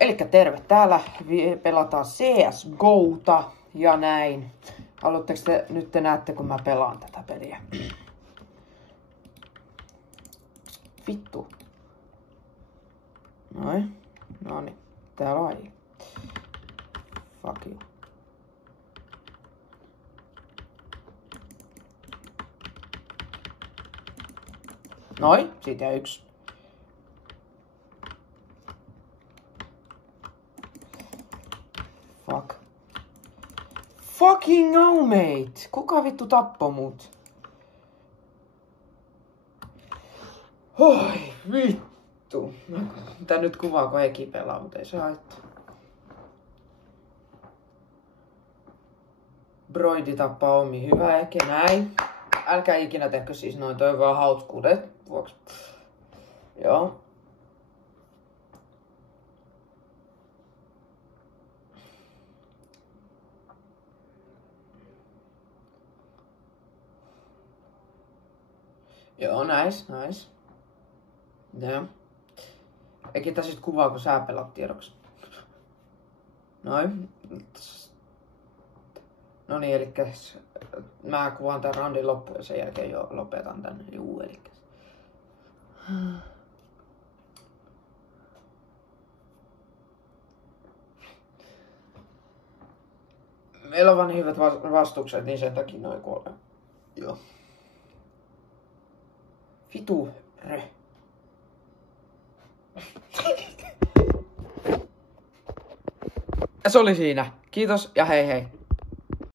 Elikkä terve, täällä pelataan CSGOta ja näin. Haluatteko nyt te näette, kun mä pelaan tätä peliä? Vittu. Noin. Noniin. Täällä on ei. Fuck you. Noin. Siitä jää yksi. Fuck. Fucking no, mate! Kuka vittu tappoi mut? Oi, vittu. Tää nyt kuvaa, kun Eki pelaa, mutta ei se haittaa. Broidi tappaa omi. Hyvä Eki, näin. Älkää ikinä tehkö siis noin, toi on vaan hauskuudet vuoksi. Joo. Joo, nice. Joo. Eikä tässä sit kuvaa, kun sä pelaat tiedoksi. Noin. No niin, elikkäs mä kuvaan tän roundin loppuun ja sen jälkeen jo lopetan tän. Juu, elikkäs. Meillä on vaan niin hyvät vastukset, niin sen takia noin kuolee. Joo. Vitu rö. Se oli siinä. Kiitos ja hei hei.